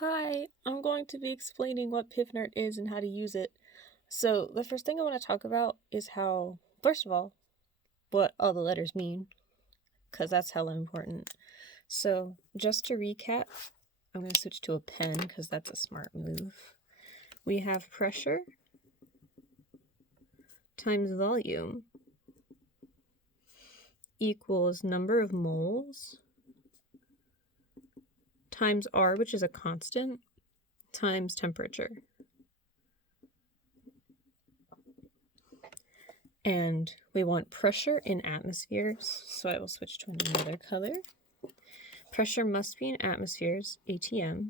Hi, I'm going to be explaining what nRT is and how to use it. So, the first thing I want to talk about is how, first of all, what all the letters mean, because that's hella important. So, just to recap, I'm going to switch to a pen because that's a smart move. We have pressure times volume equals number of moles times R, which is a constant, times temperature. And we want pressure in atmospheres, so I will switch to another color. Pressure must be in atmospheres, ATM.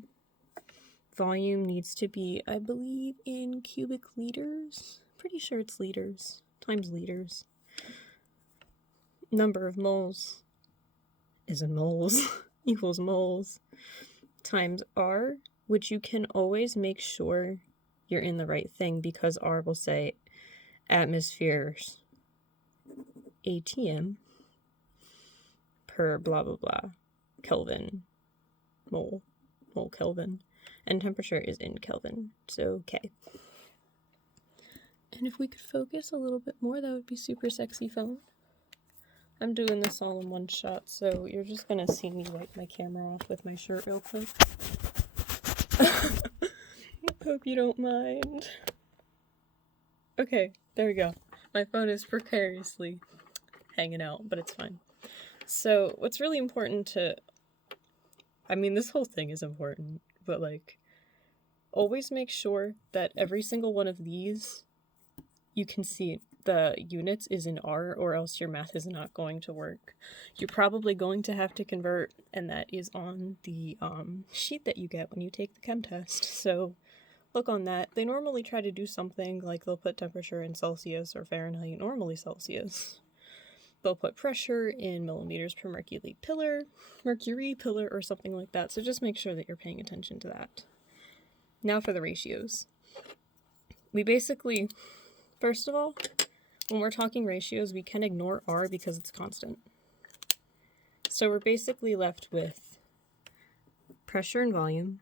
Volume needs to be, I believe, in cubic liters. Pretty sure it's liters, times liters. Number of moles is in moles, equals moles, times R, which you can always make sure you're in the right thing because R will say atmospheres, ATM, per blah blah blah, Kelvin, mole Kelvin, and temperature is in Kelvin, so K. And if we could focus a little bit more, that would be super sexy phone. I'm doing this all in one shot, so you're just gonna see me wipe my camera off with my shirt real quick. Hope you don't mind. Okay, there we go. My phone is precariously hanging out, but it's fine. So what's really important to, I mean, this whole thing is important, but like, always make sure that every single one of these, you can see the units is in R, or else your math is not going to work. You're probably going to have to convert, and that is on the sheet that you get when you take the chem test. So look on that. They normally try to do something like they'll put temperature in Celsius or Fahrenheit, normally Celsius. They'll put pressure in millimeters per mercury pillar, or something like that. So just make sure that you're paying attention to that. Now for the ratios. We basically, first of all, when we're talking ratios, we can ignore R because it's constant. So we're basically left with pressure and volume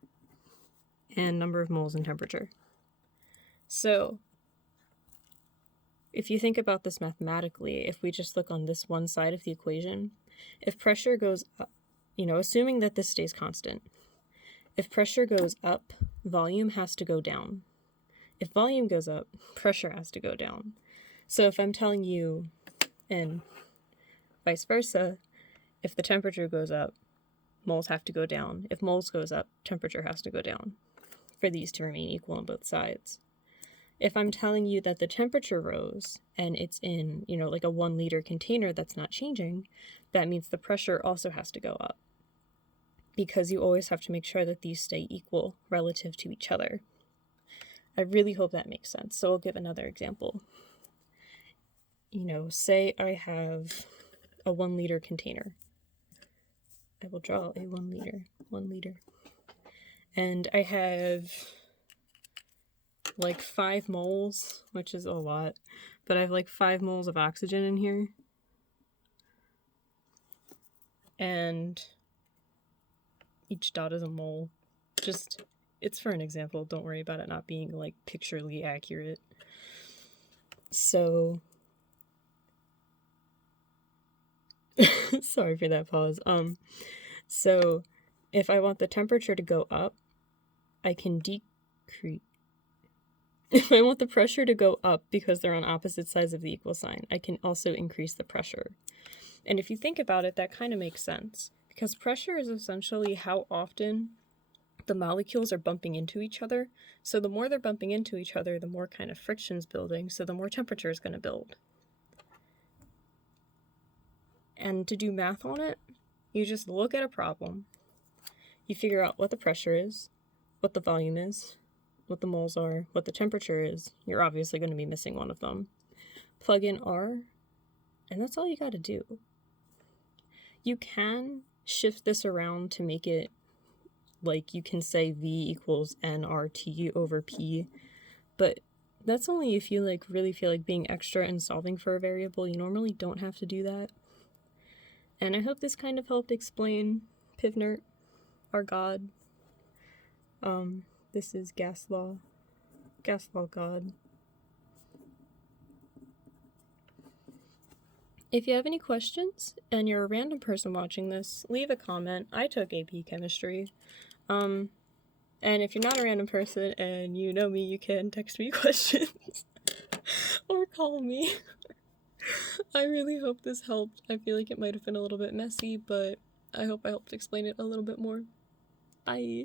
and number of moles and temperature. So if you think about this mathematically, if we just look on this one side of the equation, if pressure goes up, assuming that this stays constant, if pressure goes up, volume has to go down. If volume goes up, pressure has to go down. So if I'm telling you, and vice versa, if the temperature goes up, moles have to go down. If moles goes up, temperature has to go down for these to remain equal on both sides. If I'm telling you that the temperature rose and it's in, like a 1 liter container that's not changing, that means the pressure also has to go up, because you always have to make sure that these stay equal relative to each other. I really hope that makes sense. So I'll give another example. Say I have a 1 liter container. I will draw a 1 liter. And I have like 5 moles, which is a lot, but I have like 5 moles of oxygen in here. And each dot is a mole. Just, it's for an example. Don't worry about it not being like pictorially accurate. So, sorry for that pause. So if I want the temperature to go up, I can decrease. If I want the pressure to go up because they're on opposite sides of the equal sign, I can also increase the pressure. And if you think about it, that kind of makes sense, because pressure is essentially how often the molecules are bumping into each other. So the more they're bumping into each other, the more kind of friction's building, so the more temperature is going to build. And to do math on it, you just look at a problem, you figure out what the pressure is, what the volume is, what the moles are, what the temperature is. You're obviously going to be missing one of them. Plug in R, and that's all you got to do. You can shift this around to make it like you can say V equals nRT over P, but that's only if you really feel like being extra and solving for a variable. You normally don't have to do that. And I hope this kind of helped explain nRT, our God. This is gas law God. If you have any questions and you're a random person watching this, leave a comment. I took AP Chemistry. And if you're not a random person and you know me, you can text me questions or call me. I really hope this helped. I feel like it might have been a little bit messy, but I hope I helped explain it a little bit more. Bye.